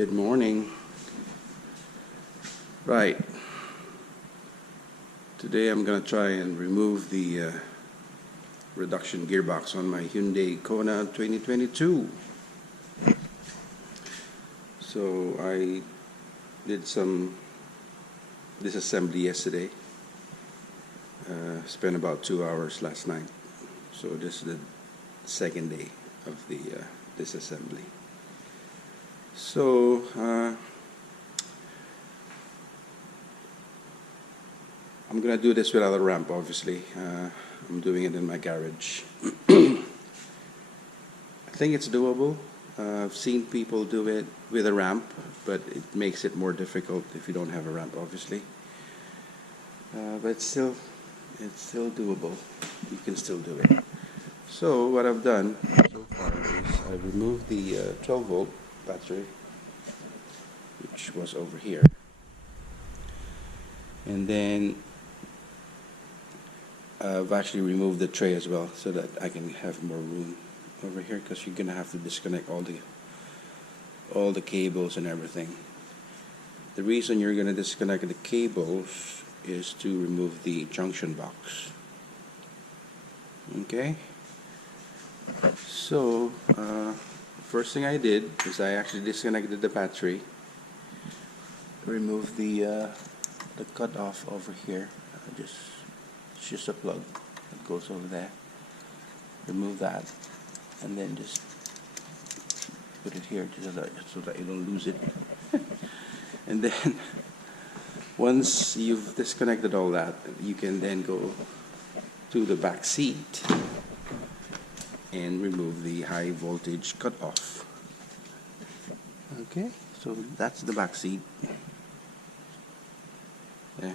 Good morning. Right. Today I'm going to try and remove the reduction gearbox on my Hyundai Kona 2022. So I did some disassembly yesterday. Spent about 2 hours last night. So this is the second day of the disassembly. So I'm gonna do this without a ramp, obviously. I'm doing it in my garage. I think it's doable. I've seen people do it with a ramp, but it makes it more difficult if you don't have a ramp, obviously. But it's still doable. You can still do it. So what I've done so far is I've removed the 12-volt battery, which was over here, and then I've actually removed the tray as well so that I can have more room over here, because you're gonna have to disconnect all the cables and everything. The reason you're gonna disconnect the cables is to remove the junction box. Okay, so first thing I did is I actually disconnected the battery, removed the cutoff over here. It's just a plug that goes over there. Remove that, and then just put it here so that you don't lose it. And then once you've disconnected all that, you can then go to the back seat and remove the high voltage cutoff. Okay, so that's the back seat. Yeah.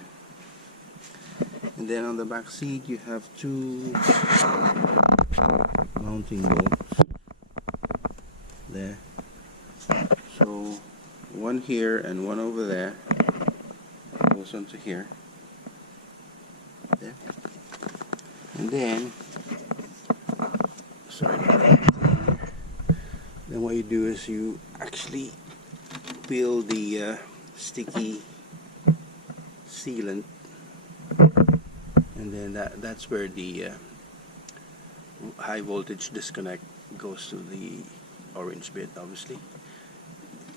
And then on the back seat you have two mounting bolts there. So one here and one over there goes onto here. There. And then then what you do is you actually peel the sticky sealant, and then that's where the high voltage disconnect goes to the orange bit, obviously.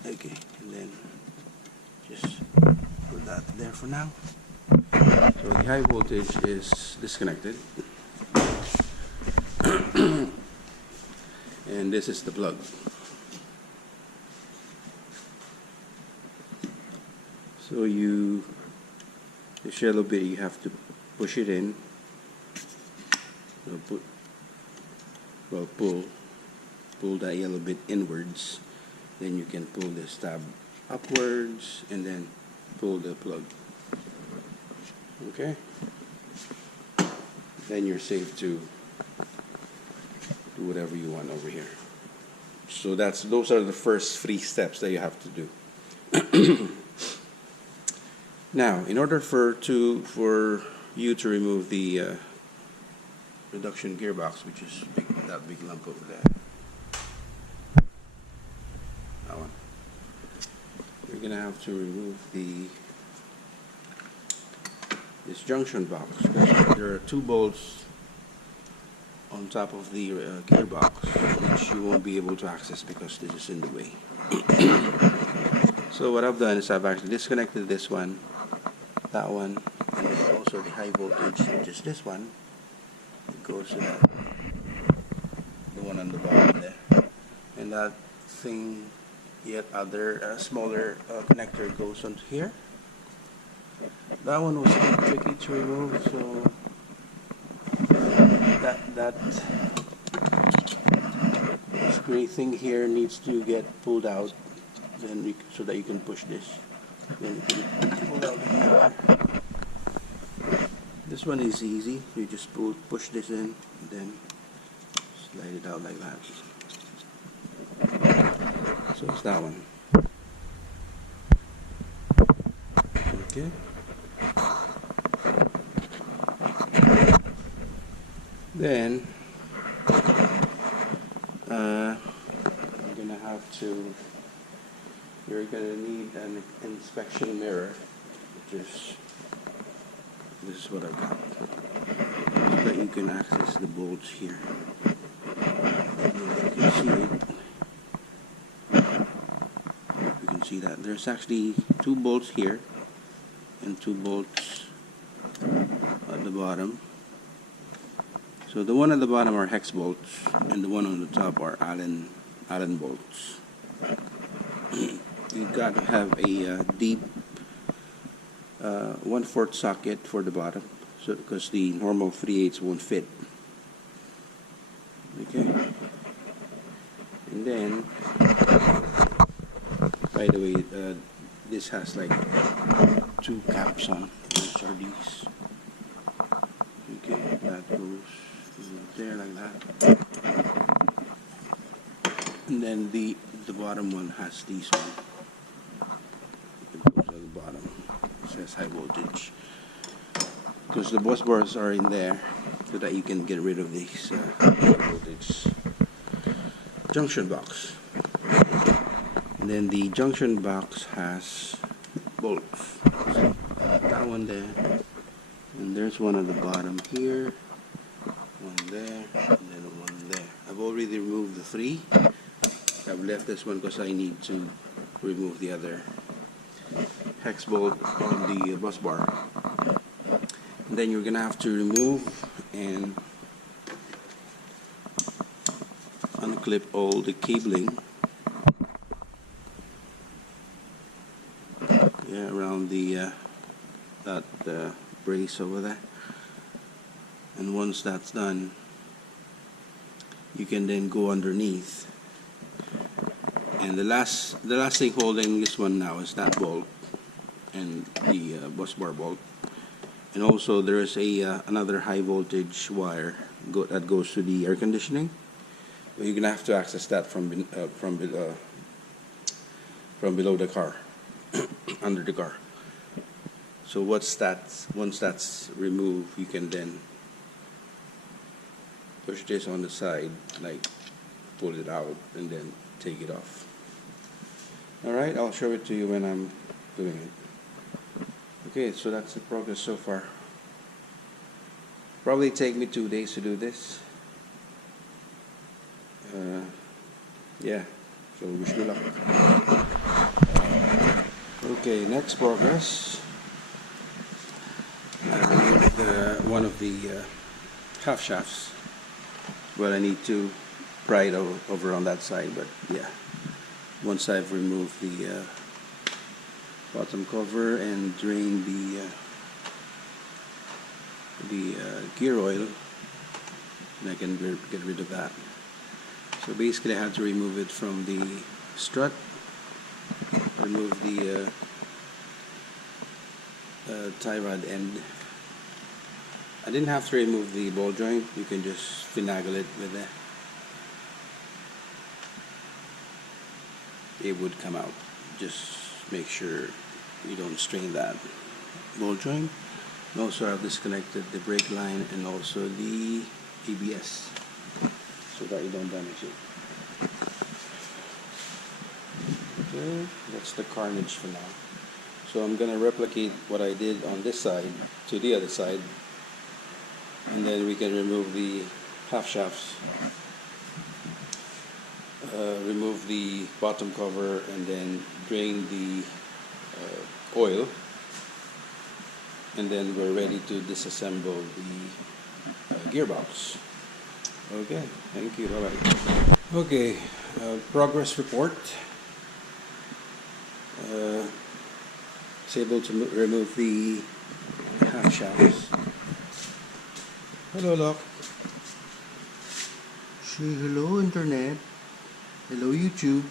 Okay, and then just put that there for now. So the high voltage is disconnected. And this is the plug. So this yellow bit, you have to push it in. So pull that yellow bit inwards. Then you can pull this tab upwards and then pull the plug. Okay? Then you're safe to do whatever you want over here. So those are the first 3 steps that you have to do. Now, in order for you to remove the reduction gearbox, which is that big lump over there, that one, you're gonna have to remove this junction box. There are 2 bolts on top of the gearbox, which you won't be able to access because this is in the way. So what I've done is I've actually disconnected this one, that one, and then also the high voltage, which is this one. It goes to the one on the bottom there, and that thing, yet other smaller connector goes onto here. That one was a bit tricky to remove, so that gray thing here needs to get pulled out, then so that you can push this. Then you can pull out the hammer. This one is easy. You just push this in, and then slide it out like that. So it's that one. Okay. Then I'm gonna have to you're gonna need an inspection mirror, which is this is what I got, so that you can access the bolts here. You can see it. You can see that there's actually 2 bolts here and 2 bolts at the bottom. So the one at the bottom are hex bolts, and the one on the top are Allen bolts. You've got to have a deep 1/4 socket for the bottom, so because the normal 3/8 won't fit. Okay, and then, by the way, this has like 2 caps on. Those are these. Okay, that goes there like that, and then the bottom one has these one. It goes at the bottom. It says high voltage, because the bus bars are in there, so that you can get rid of these high voltage junction box. And then the junction box has bolts. See, that one there, and there's one at the bottom here, one there, and then one there. I've already removed the 3. I've left this one because I need to remove the other hex bolt on the bus bar. And then you're gonna have to remove and unclip all the cabling, around the that brace over there. And once that's done, you can then go underneath. And the last thing holding this one now is that bolt and the bus bar bolt. And also there is another high voltage wire that goes to the air conditioning. But you're gonna have to access that from below the car, under the car. So once that's removed, you can then push this on the side, like pull it out, and then take it off. Alright, I'll show it to you when I'm doing it. Okay, so that's the progress so far. Probably take me 2 days to do this. Yeah, so wish me luck. Okay, next progress. I removed one of the half shafts. Well, I need to pry it over on that side, but yeah. Once I've removed the bottom cover and drained the gear oil, and I can get rid of that. So basically I have to remove it from the strut, remove the tie rod end. I didn't have to remove the ball joint, you can just finagle it with that. It would come out. Just make sure you don't strain that ball joint. And also I've disconnected the brake line and also the ABS so that you don't damage it. Okay, that's the carnage for now. So I'm gonna replicate what I did on this side to the other side, and then we can remove the half shafts, remove the bottom cover, and then drain the oil, and then we're ready to disassemble the gearbox. Okay, thank you, bye-bye. Okay, progress report. It's able to remove the half shafts. Hello, Doc. Say hello, Internet. Hello, YouTube.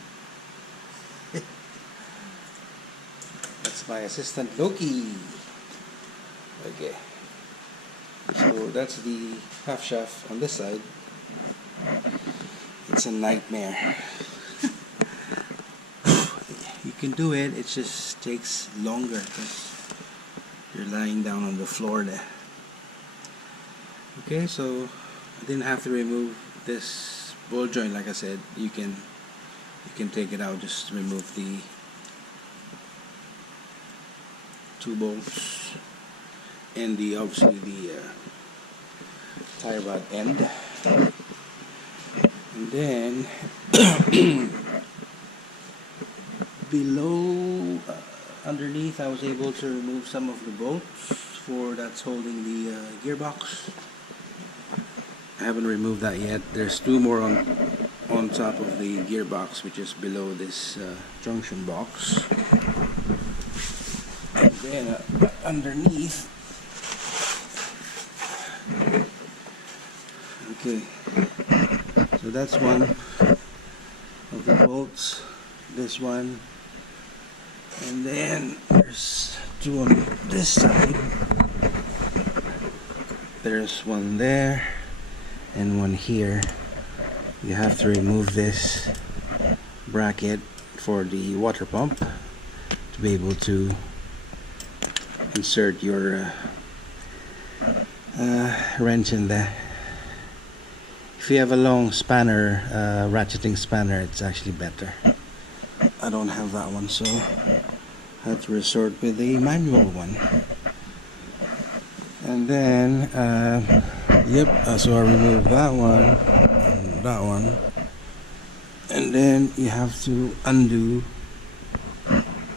That's my assistant, Loki. Okay. So that's the half shaft on this side. It's a nightmare. You can do it, it just takes longer because you're lying down on the floor there. Okay, so I didn't have to remove this ball joint like I said. You can take it out, just remove the 2 bolts and the obviously the tie rod end, and then below underneath I was able to remove some of the bolts for that's holding the gearbox. I haven't removed that yet. There's 2 more on top of the gearbox, which is below this junction box. And then underneath, okay, so that's one of the bolts, this one, and then there's 2 on this side. There's one there and one here. You have to remove this bracket for the water pump to be able to insert your wrench in there. If you have a long spanner, ratcheting spanner, it's actually better. I don't have that one, so I have to resort with the manual one. And then so I removed that one and that one, and then you have to undo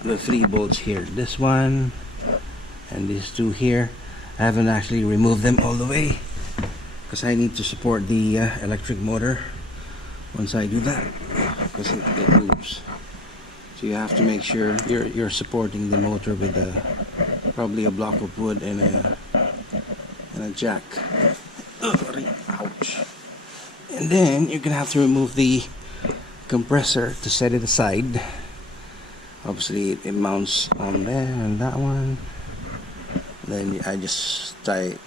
the 3 bolts here, this one and these 2 here. I haven't actually removed them all the way because I need to support the electric motor once I do that, because it moves. So you have to make sure you're supporting the motor with probably a block of wood and a jack. Ouch. And then you're gonna have to remove the compressor to set it aside. Obviously it mounts on there and that one. Then I just tied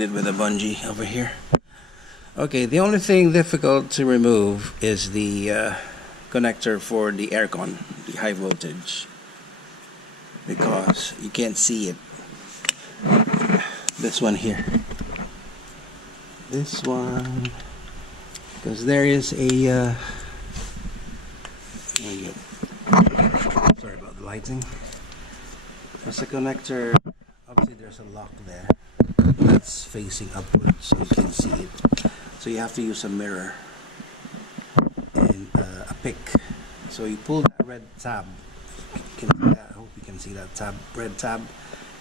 it with a bungee over here. Okay, the only thing difficult to remove is the connector for the aircon, the high voltage, because you can't see it. This one here, this one, because there is a sorry about the lighting. There's a connector, obviously there's a lock there that's facing upwards so you can see it. So you have to use a mirror and a pick. So you pull that red tab, I hope you can see that red tab,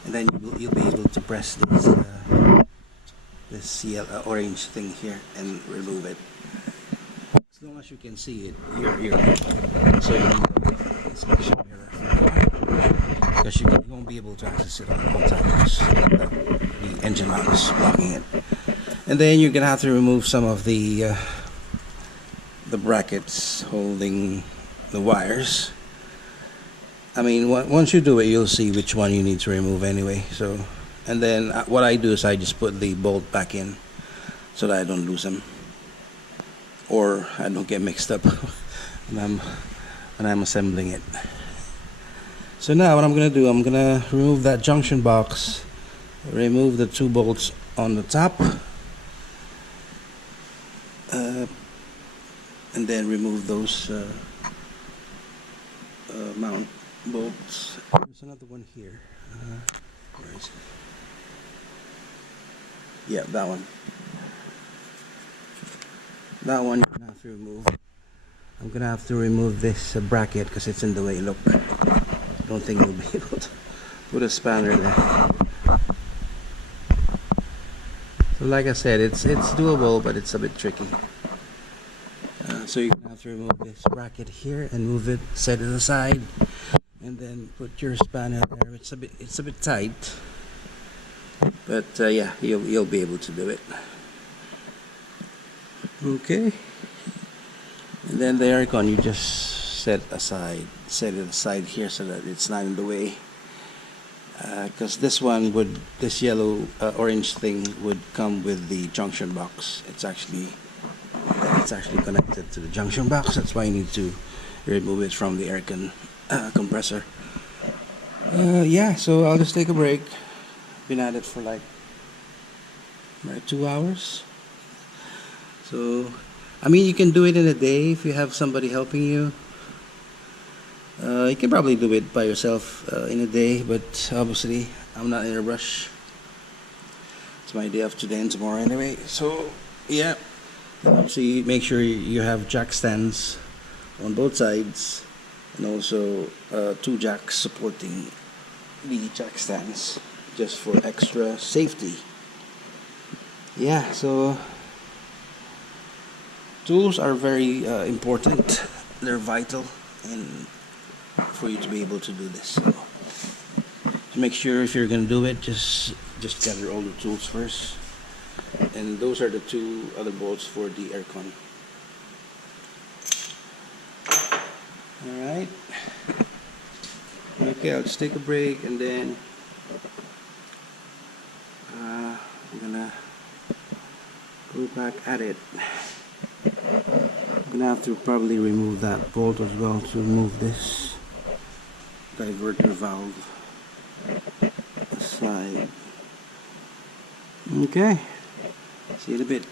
and then you'll be able to press this yellow, orange thing here and remove it. As long as you can see it, you're good. So you need a special mirror because you won't be able to access it on time because the engine mount is blocking it. And then you're gonna have to remove some of the brackets holding the wires. I mean, once you do it, you'll see which one you need to remove anyway. So, and then what I do is I just put the bolt back in so that I don't lose them, or I don't get mixed up when I'm assembling it. So now what I'm gonna do, I'm gonna remove that junction box, remove the 2 bolts on the top, and then remove those mount bolts. There's another one here. Where is it? Yeah, that one. That one you're gonna have to remove. I'm gonna have to remove this bracket because it's in the way. Look, I don't think you'll be able to put a spanner there. So like I said, it's doable, but it's a bit tricky. So you're gonna have to remove this bracket here and move it, set it aside, and then put your spanner there. It's a bit tight, but yeah, you'll be able to do it. Okay. And then the aircon you just set it aside here so that it's not in the way. Because this yellow orange thing would come with the junction box. It's actually connected to the junction box. That's why you need to remove it from the aircon compressor. Yeah, so I'll just take a break. Been at it for like 2 hours. So I mean, you can do it in a day if you have somebody helping you. You can probably do it by yourself in a day, but obviously I'm not in a rush. It's my day off today and tomorrow anyway. So yeah, and obviously make sure you have jack stands on both sides, and also 2 jacks supporting the jack stands just for extra safety. Yeah, so tools are very important. They're vital and for you to be able to do this. So to make sure if you're gonna do it, just gather all the tools first. And those are the 2 other bolts for the aircon. Alright. Okay, I'll just take a break and then I'm gonna go back at it. I'm gonna have to probably remove that bolt as well to remove this diverter valve aside. Okay, see you in a bit.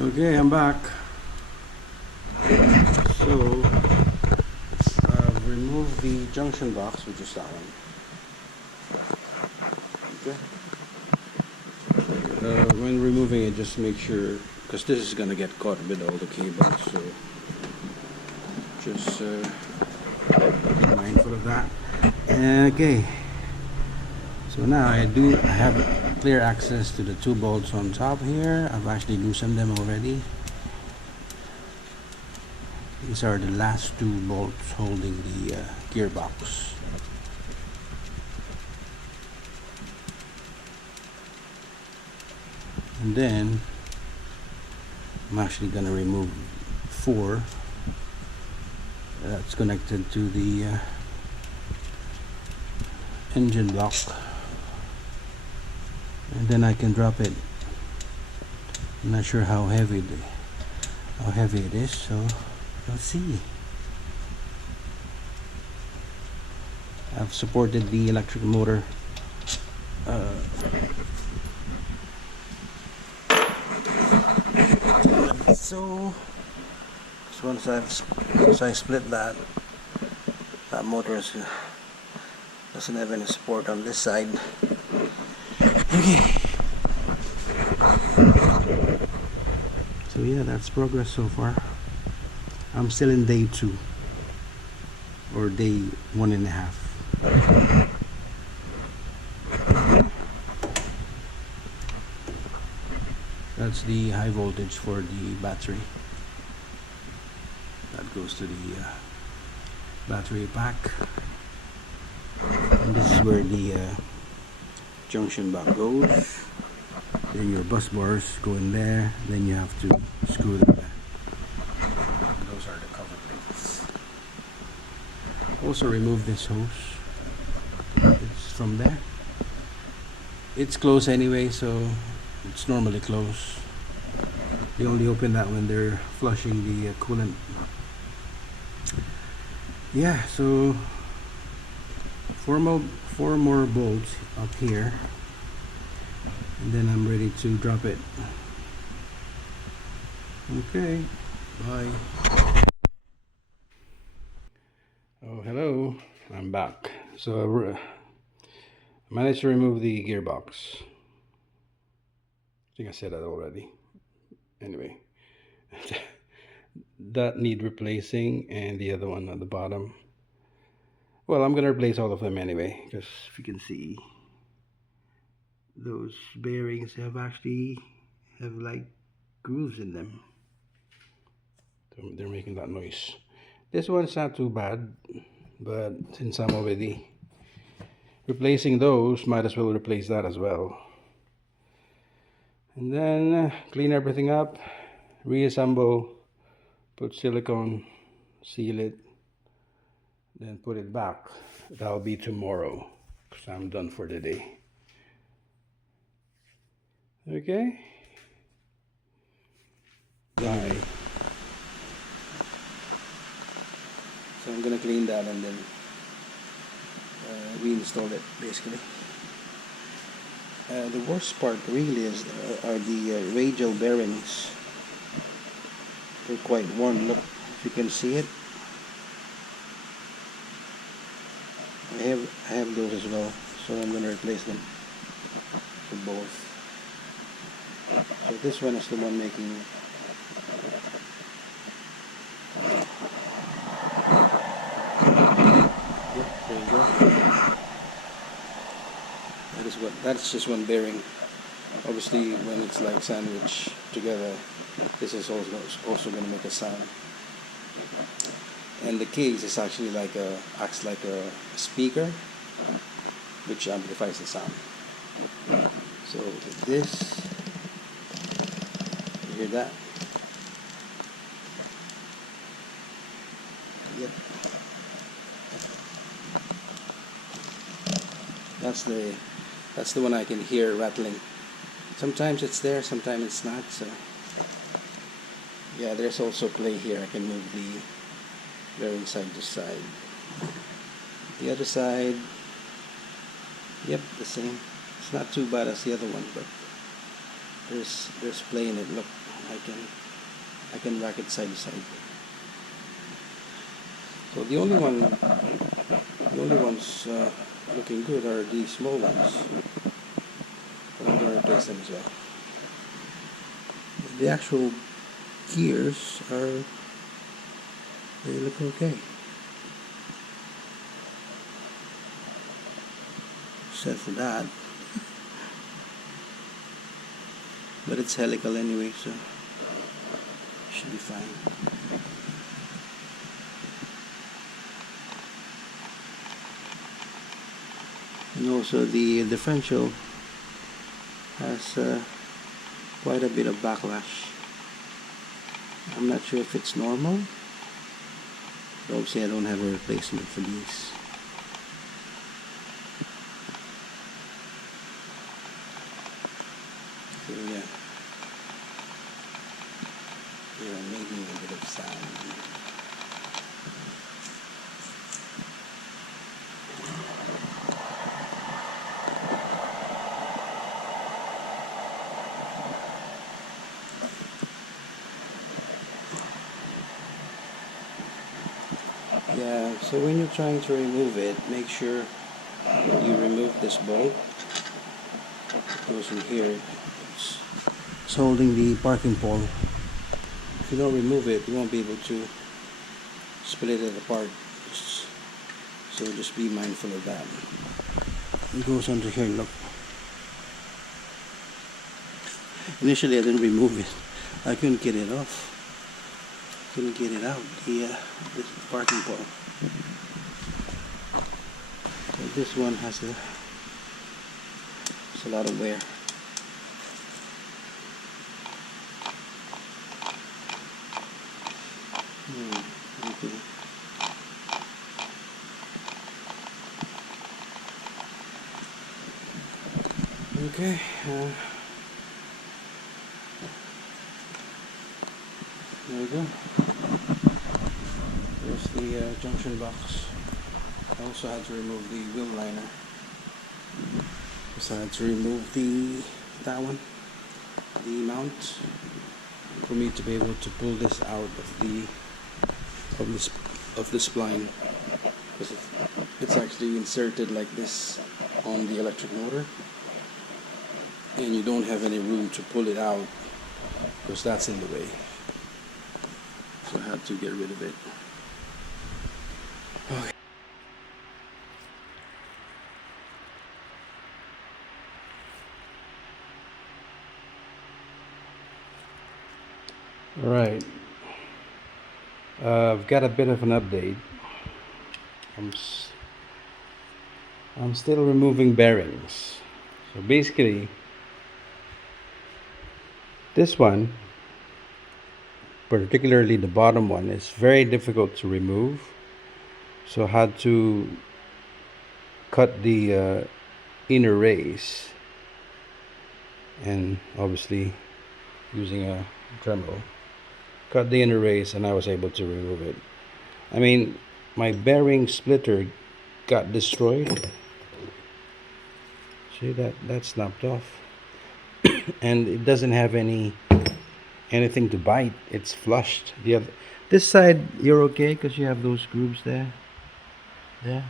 Okay, I'm back. So I've removed the junction box, which is that one. Okay. When removing it, just make sure, because this is gonna get caught with all the cables, so just be mindful of that. Okay, so now I have clear access to the 2 bolts on top here. I've actually loosened them already. These are the last 2 bolts holding the gearbox. And then I'm actually going to remove 4 that's connected to the engine block, and then I can drop it. I'm not sure how heavy it is, so let's see. I've supported the electric motor so once I split that motor doesn't have any support on this side. Okay. So yeah, that's progress so far. I'm still in day 2 or day 1.5. That's the high voltage for the battery. That goes to the battery pack. And this is where the junction box goes. Then your bus bars go in there. Then you have to screw them back. And those are the cover plates. Also remove this hose. It's from there. It's closed anyway, so it's normally closed. They only open that when they're flushing the coolant. Yeah, so 4 more bolts up here, and then I'm ready to drop it. Okay, bye. Oh, hello, I'm back. So I managed to remove the gearbox. I think I said that already. Anyway, that need replacing, and the other one at the bottom. Well, I'm gonna replace all of them anyway, because if you can see, those bearings have like grooves in them. They're making that noise. This one's not too bad, but since I'm already replacing those, might as well replace that as well. And then clean everything up, reassemble, put silicone, seal it, then put it back. That'll be tomorrow, because I'm done for the day. Okay, bye. So I'm gonna clean that and then reinstall it basically. The worst part really are the radial bearings. They're quite worn. Look, if you can see it. I have those as well, so I'm going to replace them for both. So this one is the one making. Yep, there you go. That's just one bearing. Obviously, when it's like sandwiched together, this is also going to make a sound. And the case is actually acts like a speaker, which amplifies the sound. So with this, you hear that? Yep. That's the one I can hear rattling. Sometimes it's there, sometimes it's not. So yeah, there's also play here. I can move the bearing side to side. The other side, yep, the same. It's not too bad as the other one, but there's play in it. Look, I can rack it side to side. So the only ones looking good are the small ones. But I'm gonna replace them as well. The actual gears they look okay. Except for that. But it's helical anyway, so should be fine. And also the differential has quite a bit of backlash. I'm not sure if it's normal. But obviously I don't have a replacement for these. So yeah, they are making a bit of sound. Yeah, so when you're trying to remove it, make sure you remove this bolt. It goes in here. It's holding the parking pole. If you don't remove it, you won't be able to split it apart. So just be mindful of that. It goes under here, look. Initially I didn't remove it. I couldn't get it off. Couldn't get it out, the parking pole. So this one has a lot of wear. Okay. Okay. There we go. There's the junction box. I also had to remove the wheel liner. So I had to remove that one, the mount, for me to be able to pull this out of the spline, because it's actually inserted like this on the electric motor, and you don't have any room to pull it out because that's in the way. So I had to get rid of it. Okay. All right. I've got a bit of an update. I'm still removing bearings. So basically, this one, particularly the bottom one, is very difficult to remove. So I had to cut the inner race, and obviously using a Dremel, cut the inner race, and I was able to remove it. I mean, my bearing splitter got destroyed. So See that snapped off. And it doesn't have anything to bite. It's flushed. This side you're okay because you have those grooves there. Yeah.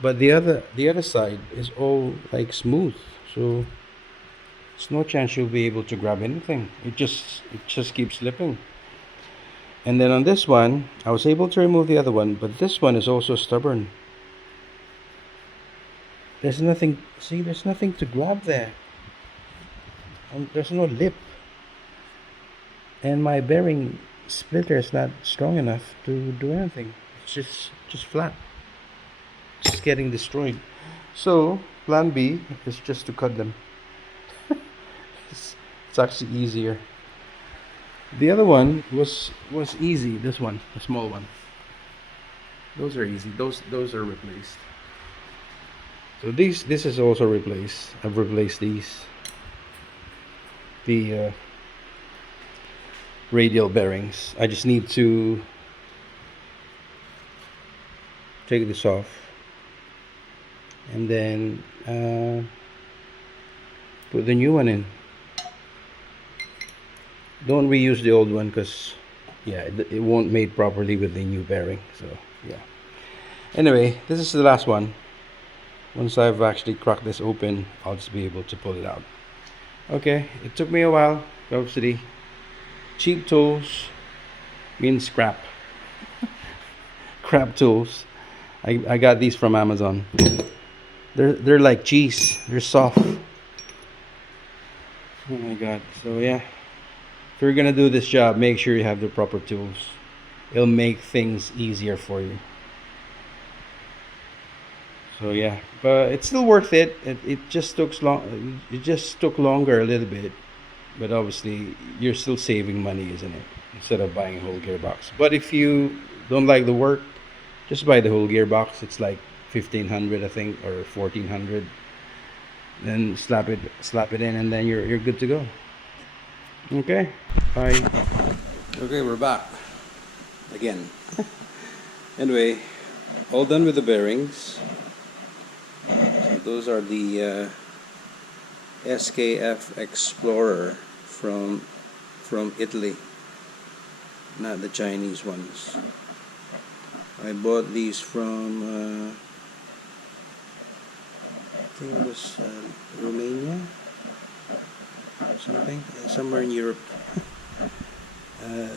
But the other side is all like smooth. So there's no chance you'll be able to grab anything. It just keeps slipping. And then on this one, I was able to remove the other one, but this one is also stubborn. There's nothing, see, there's nothing to grab there. There's no lip. And my bearing splitter is not strong enough to do anything. It's just flat. Just getting destroyed. So, plan B is just to cut them. It's actually easier. The other one was easy. This one, the small one. Those are easy. Those are replaced. So this is also replaced. I've replaced these. The radial bearings. I just need to take this off and then put the new one in. Don't reuse the old one because yeah, it won't mate properly with the new bearing. So yeah, anyway, this is the last one. Once I've actually cracked this open, I'll just be able to pull it out. Okay, it took me a while. Obviously, cheap tools means crap. Crap tools. I got these from Amazon. They're like cheese. They're soft. Oh my god. So yeah, if you're gonna do this job, make sure you have the proper tools. It'll make things easier for you. So yeah, but it's still worth it. It just took long. It just took longer a little bit, but obviously you're still saving money, isn't it? Instead of buying a whole gearbox. But if you don't like the work, just buy the whole gearbox. It's like 1,500, I think, or 1,400. Then slap it in, and then you're good to go. Okay, bye. Okay, we're back again. Anyway, all done with the bearings. So those are the SKF Explorer from Italy, not the Chinese ones. I bought these from I think it was Romania or something, somewhere in Europe.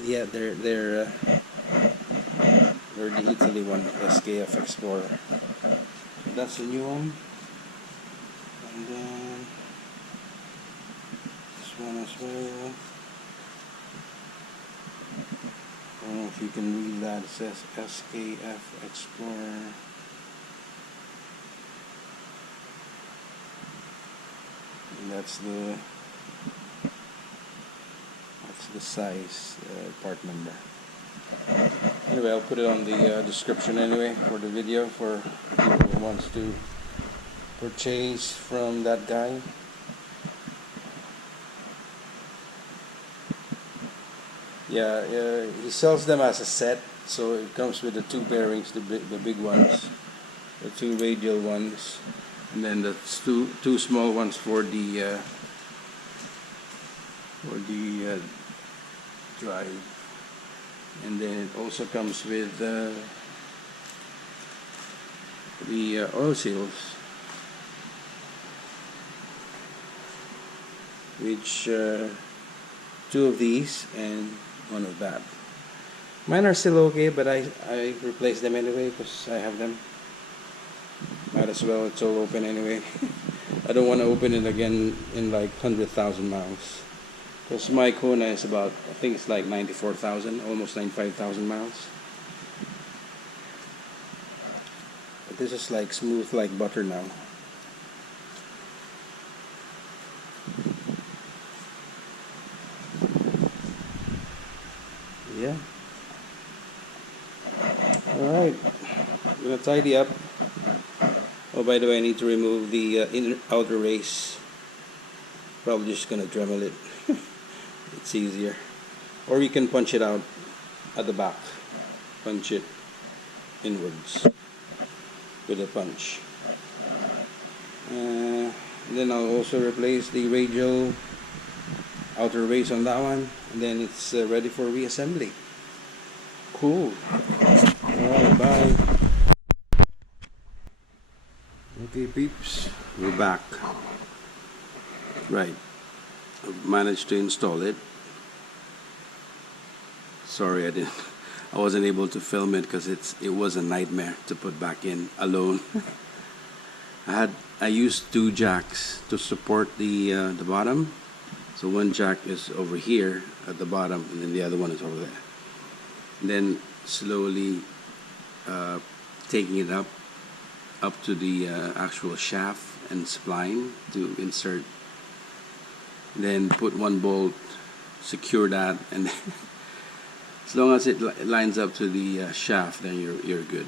Yeah, they're the Italy one, SKF Explorer. That's the new one, and then this one as well. I don't know if you can read that. It says SKF Explorer. And that's the size, part number. Anyway, I'll put it on the description anyway for the video for people who wants to purchase from that guy. Yeah, he sells them as a set, so it comes with the two bearings, the big ones, the two radial ones, and then the two small ones for the drive. And then it also comes with the oil seals, which two of these and one of that. Mine are still okay, but I replaced them anyway because I have them. Might as well, it's all open anyway. I don't want to open it again in like 100,000 miles. Because my Kona is about, I think it's like 94,000, almost 95,000 miles. But this is like smooth like butter now. Yeah. Alright. I'm going to tidy up. Oh, by the way, I need to remove the outer race. Probably just going to Dremel it. It's easier. Or you can punch it out at the back. Punch it inwards with a punch. And then I'll also replace the radial outer race on that one, and then it's ready for reassembly. Cool. Alright, bye. Okay peeps, we're back. Right, I've managed to install it. Sorry I wasn't able to film it because it was a nightmare to put back in alone. I used 2 jacks to support the bottom. So one jack is over here at the bottom, and then the other one is over there. And then slowly taking it up to the actual shaft and spline to insert. Then put one bolt, secure that, and as long as it lines up to the shaft, then you're good.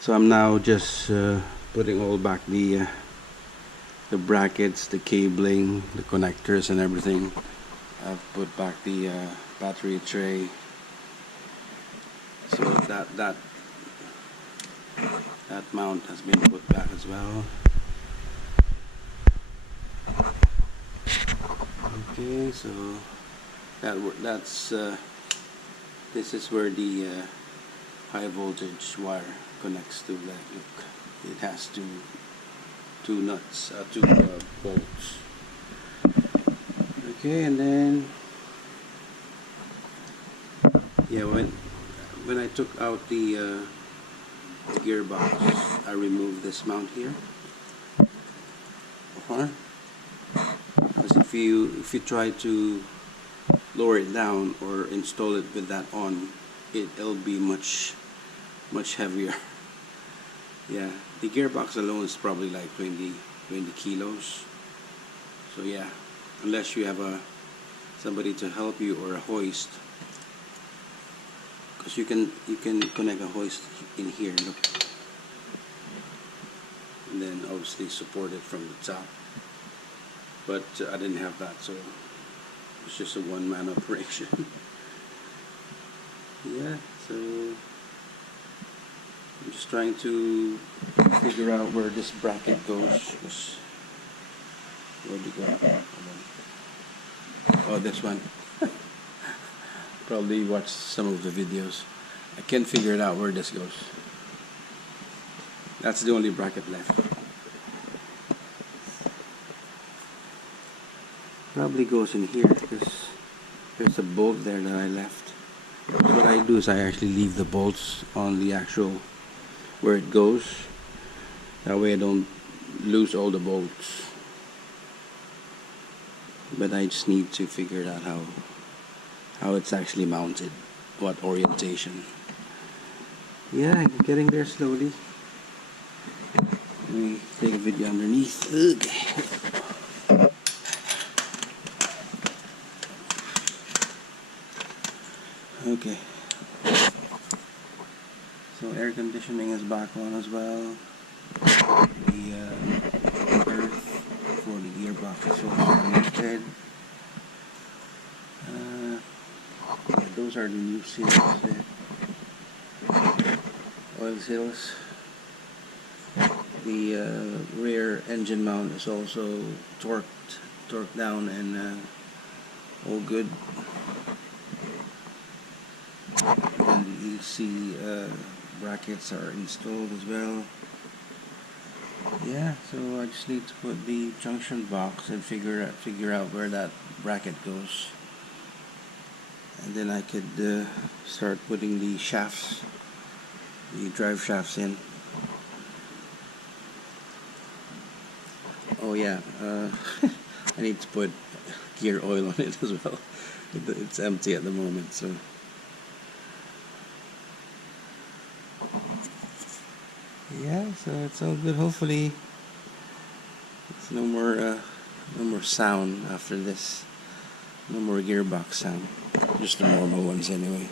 So I'm now just putting all back the brackets, the cabling, the connectors, and everything. I've put back the battery tray. So that mount has been put back as well. Okay, so this is where the high voltage wire connects to that. Look, it has two nuts, two bolts. Okay, and then yeah, when I took out the gearbox, I removed this mount here. Because if you try to lower it down or install it with that on, it'll be much heavier. Yeah, the gearbox alone is probably like 20 kilos. So yeah, unless you have somebody to help you or a hoist, because you can connect a hoist in here, look, and then obviously support it from the top. But I didn't have that, so it's just a one-man operation. Yeah, so I'm just trying to figure out where this bracket goes. Where'd it go? Oh, this one. Probably watched some of the videos. I can't figure it out where this goes. That's the only bracket left. Probably goes in here because there's a bolt there that I left. What I do is I actually leave the bolts on the actual where it goes. That way I don't lose all the bolts. But I just need to figure it out how it's actually mounted, what orientation. Yeah, I'm getting there slowly. Let me take a video underneath. Ugh. Okay. So air conditioning is back on as well. The earth for the gearbox is also connected. Those are the new seals there. Oil seals. The rear engine mount is also torqued down and all good. And the EC brackets are installed as well. Yeah, so I just need to put the junction box and figure out where that bracket goes, and then I could start putting the shafts, the drive shafts in. Oh yeah, I need to put gear oil on it as well. It's empty at the moment, so. Yeah, so it's all good. Hopefully, it's no more sound after this. No more gearbox sound. Just the normal ones anyway.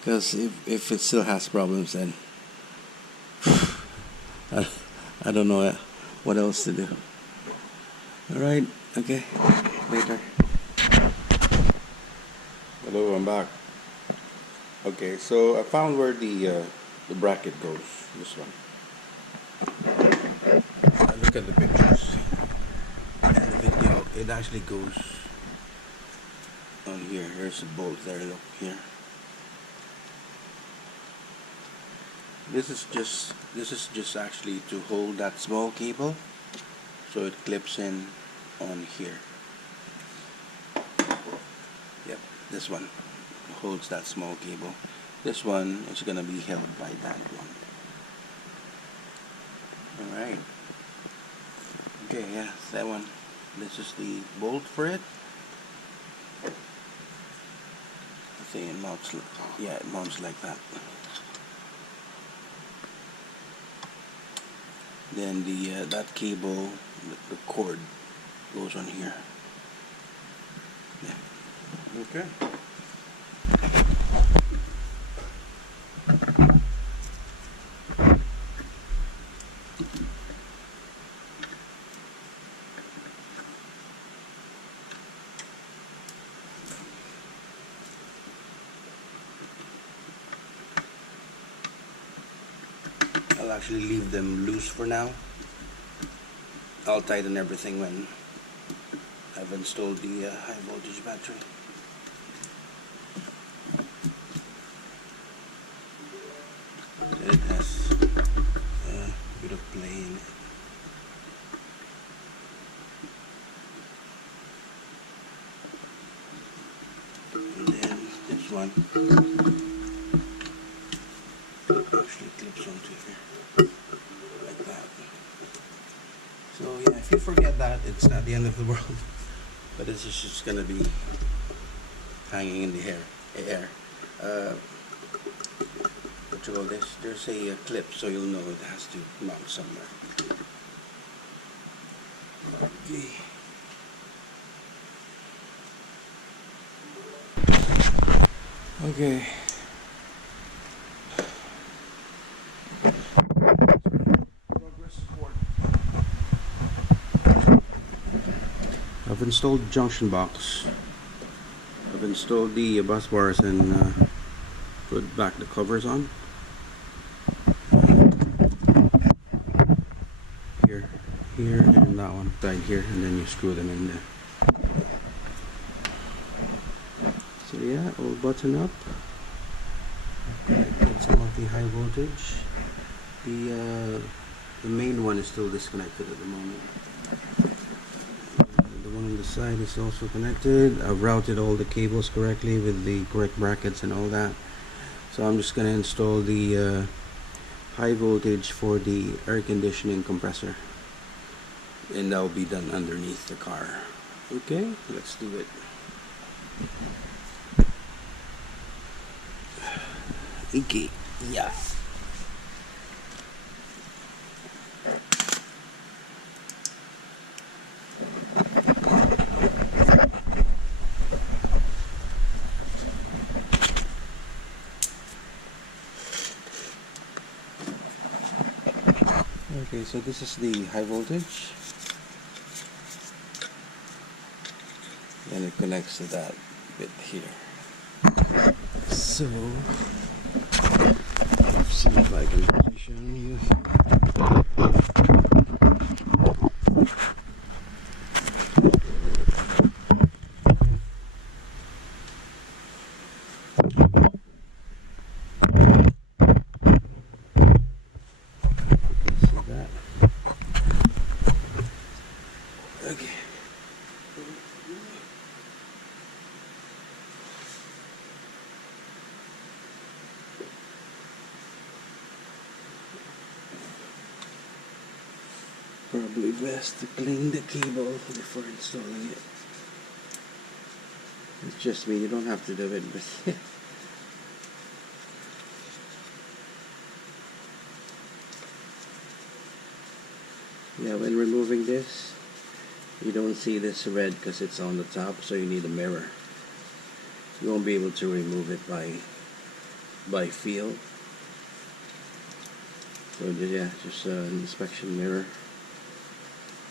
Because if it still has problems, then I don't know what else to do. All right. Okay. Later. Hello, I'm back. Okay, so I found where the bracket goes. This one. look at the pictures and the video, it actually goes on here. Here's a bolt there, look here. This is just actually to hold that small cable, so it clips in on here. Yep, this one holds that small cable. This one is gonna be held by that one. Alright. Okay, yeah, that one. This is the bolt for it. I think it mounts, yeah, it mounts like that. Then that cable, the cord goes on here. Yeah. Okay. I'll actually leave them loose for now. I'll tighten everything when I've installed the high voltage battery. It has a bit of play in it. And then this one actually clips onto here, like that. So yeah, if you forget that, it's not the end of the world. But this is just gonna be hanging in the air. What you call this? There's a clip, so you'll know it has to mount somewhere. Okay. Okay. I've installed junction box. I've installed the bus bars and put back the covers on. Here, and that one right here, and then you screw them in there. So yeah, all button up. Get some of the high voltage. The main one is still disconnected at the moment. The one on the side is also connected. I've routed all the cables correctly with the correct brackets and all that. So I'm just gonna install the high voltage for the air conditioning compressor, and that will be done underneath the car. Okay, let's do it. Okay, yeah. Okay, so this is the high voltage, and it connects to that bit here. So let's see if I can position you. Okay. Probably best to clean the cable before installing it. It's just me, you don't have to do it, but yeah, when removing this, you don't see this red because it's on the top, so you need a mirror. You won't be able to remove it by feel. So yeah, just an inspection mirror,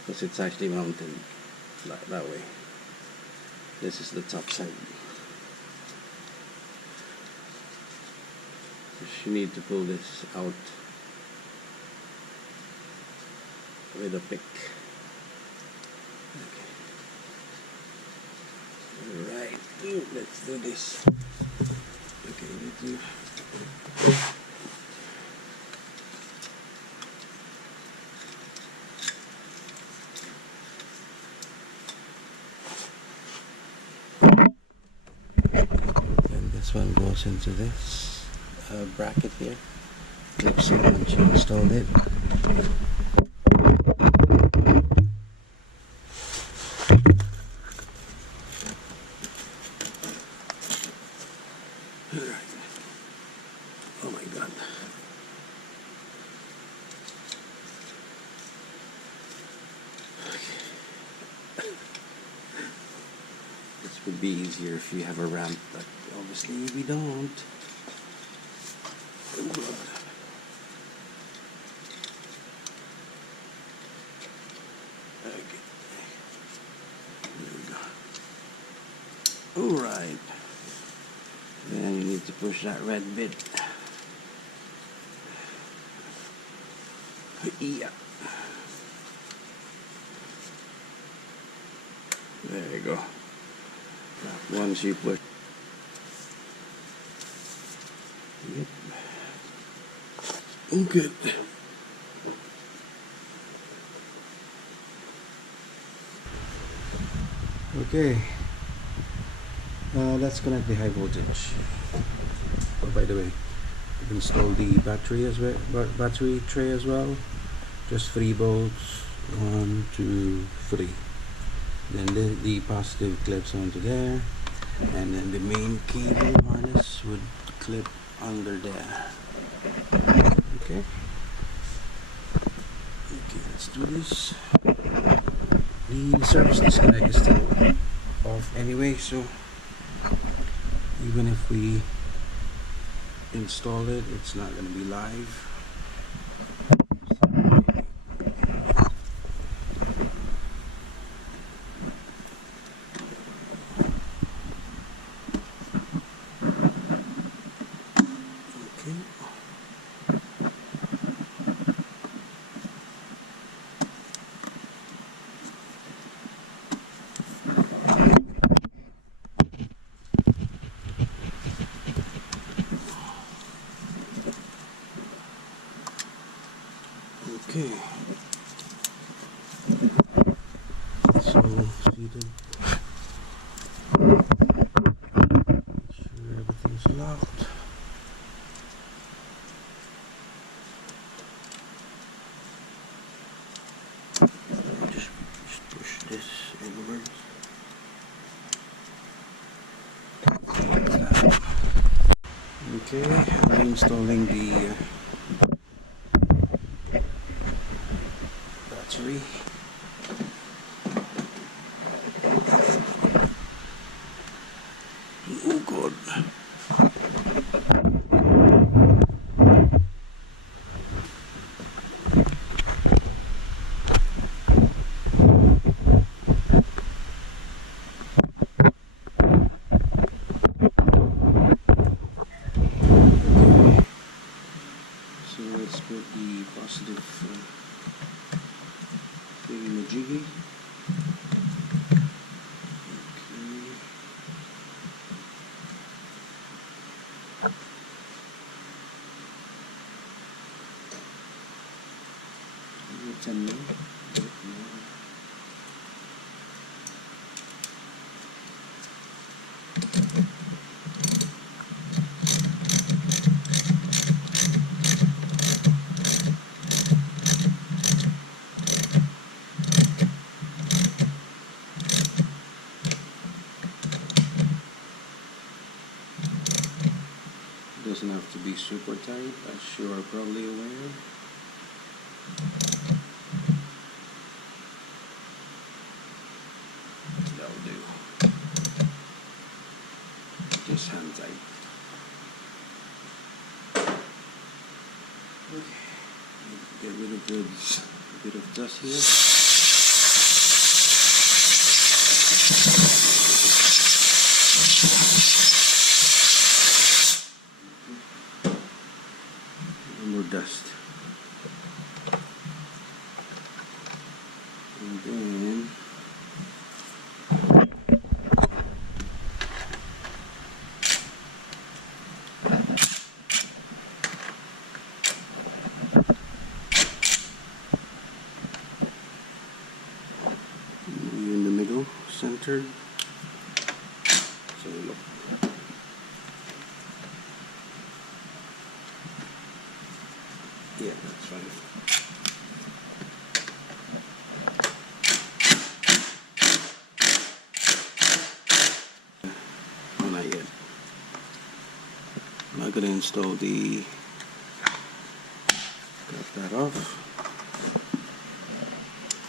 because it's actually mounted that way. This is the top side. You need to pull this out. with a pick. Okay. Alright, let's do this. Okay, let's do. And this one goes into this bracket here. Clips it once you installed it. Oh my god. This would be easier if you have a ramp, but obviously we don't. Oh god. Okay. There we go. Alright. Then you need to push that red bit. Yeah. There you go. Once you push. Yep. Okay. Okay. Let's connect the high voltage. Oh, by the way, I've installed the battery as well, battery tray as well. Just 3 bolts, 1, 2, 3. Then the positive clips onto there, and then the main cable harness would clip under there. Okay. Okay, let's do this. The service disconnect is still off anyway, so even if we install it, it's not going to be live. Okay. So seated. Make sure everything's locked. Just push this inwards. Okay, I'm installing the battery. Oh god. So let's put the positive thing in the jiggy. Okay. 10 mil. Doesn't have to be super tight, as you are probably aware. That'll do. Just hand tight. Okay. Get rid of a bit of dust here. More dust. go, centered. So look. Yeah, that's fine. Oh, not yet. I'm not gonna install the. Cut that off.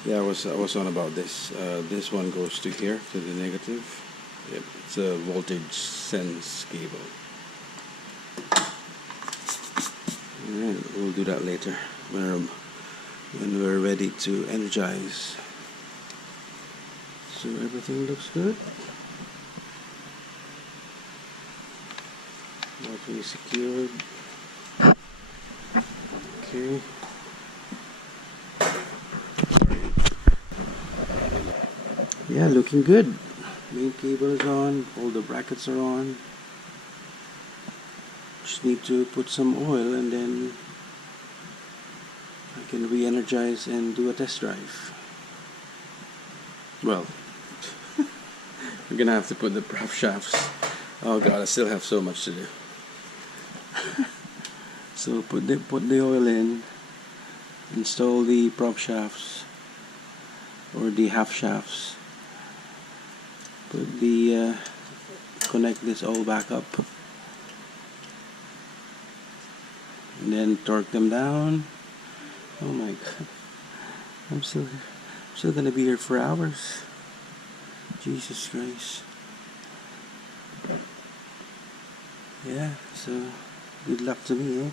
Yeah, I was on about this. This one goes to here, to the negative. Yep, it's a voltage sense cable. Alright, we'll do that later when we're ready to energize. So everything looks good. Battery secured. Okay. Yeah, looking good. Main cable is on, all the brackets are on. Just need to put some oil and then I can re-energize and do a test drive. Well, we're gonna have to put the prop shafts. Oh god, I still have so much to do. So put the oil in, install the prop shafts or the half shafts. Put the connect this all back up, and then torque them down. Oh my god, I'm still gonna be here for hours. Jesus Christ. Yeah, so good luck to me, eh?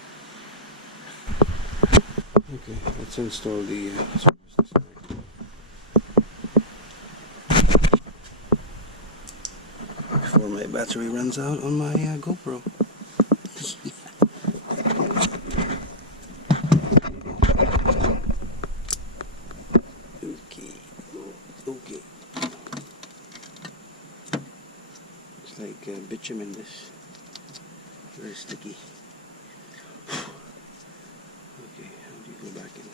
Okay, let's install the before my battery runs out on my GoPro. Okay. It's like bitumen, this. Very sticky. Okay, how do you go back in?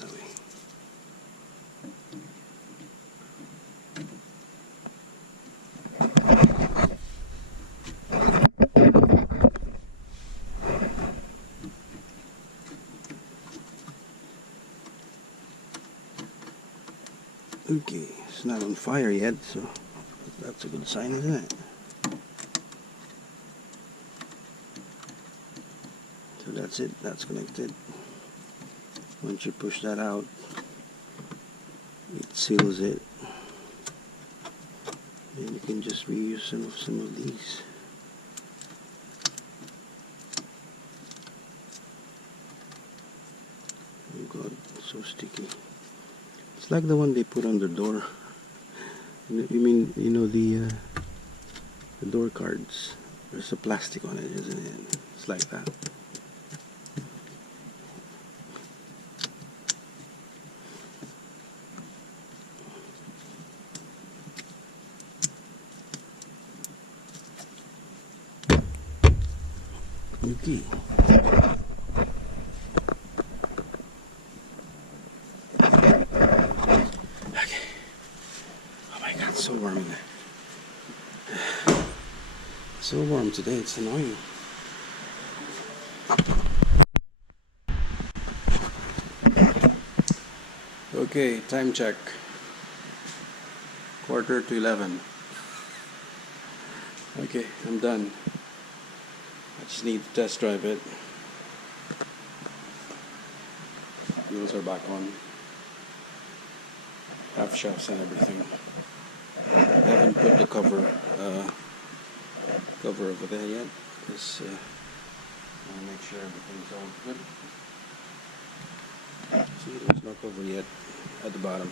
That way. Okay, it's not on fire yet, so that's a good sign, isn't it? So that's it, that's connected. Once you push that out, it seals it. Then you can just reuse some of these. Oh god, it's so sticky. It's like the one they put on the door. You mean, you know, the door cards. There's a plastic on it, isn't it? It's like that. Okay. So warm in there. So warm today, it's annoying. Okay, time check. 11:15. Okay, I'm done. I just need to test drive it. Wheels are back on. Half shafts and everything. I haven't put the cover over there yet because I want to make sure everything's all good. See, there's no cover yet at the bottom.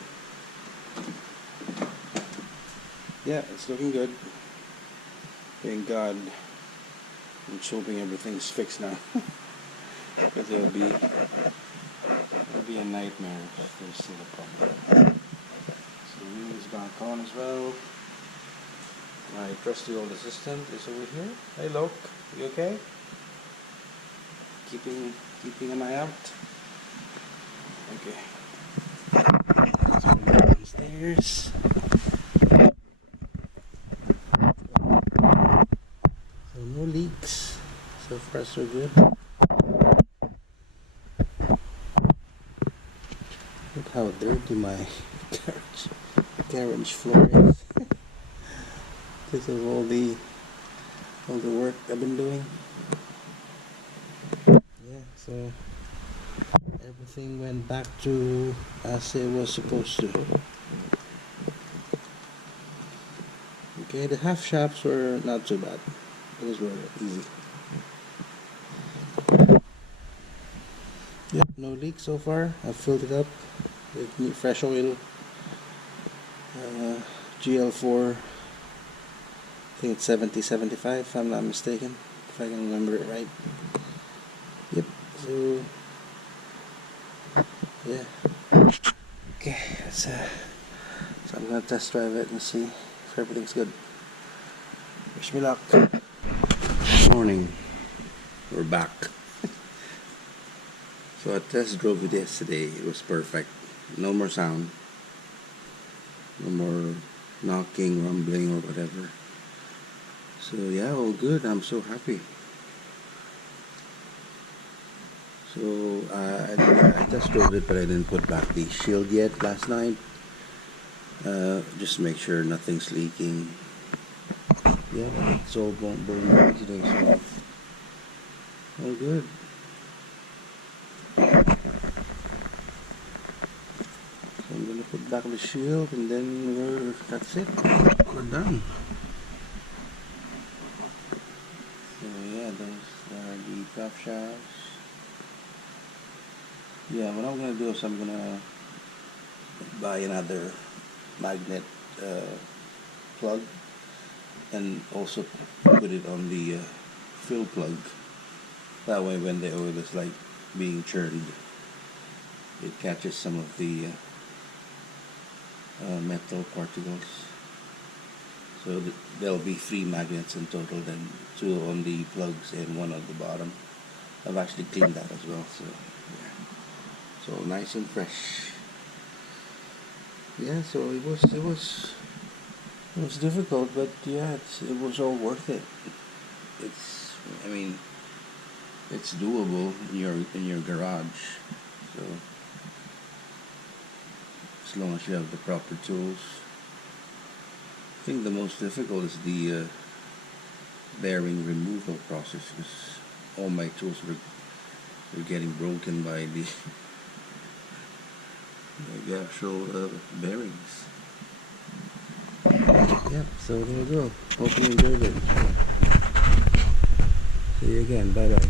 Yeah, it's looking good. Thank God. I'm just hoping everything's fixed now. Because it'll be a nightmare if there's still a problem. So the wheel is back on as well. My trusty old assistant is over here. Hey Loke, you okay? Keeping an eye out? Okay. So downstairs. tires. So no leaks. So far so good. Look how dirty my garage floor is. This is all the work I've been doing. Yeah, so everything went back to as it was supposed to. Okay, the half shafts were not too bad. Those were easy. Yep, no leak so far. I've filled it up with new fresh oil. GL4, I think it's 70-75 if I'm not mistaken, if I can remember it right. Yep, so yeah. Okay, so I'm gonna test drive it and see if everything's good. Wish me luck. Morning. We're back. So I test drove it yesterday. It was perfect. No more sound. No more knocking, rumbling, or whatever. So yeah, all good. I'm so happy. So I just drove it, but I didn't put back the shield yet last night. Just to make sure nothing's leaking. Yeah, it's all bone today, so all good. So I'm gonna put back the shield, and then that's it. We're done. So yeah, those are the drop shafts. Yeah, what I'm gonna do is I'm gonna buy another magnet plug, and also put it on the fill plug. That way, when the oil is like being churned, it catches some of the metal particles. So there'll be 3 magnets in total, then 2 on the plugs and 1 on the bottom. I've actually cleaned that as well, so yeah. So nice and fresh. Yeah, so it was difficult, but yeah, it was all worth it. I mean, it's doable in your garage. So as long as you have the proper tools. I think the most difficult is the bearing removal process, because all my tools were getting broken by the actual bearings. Yep, so there you go. Hope you enjoyed it. See you again. Bye bye.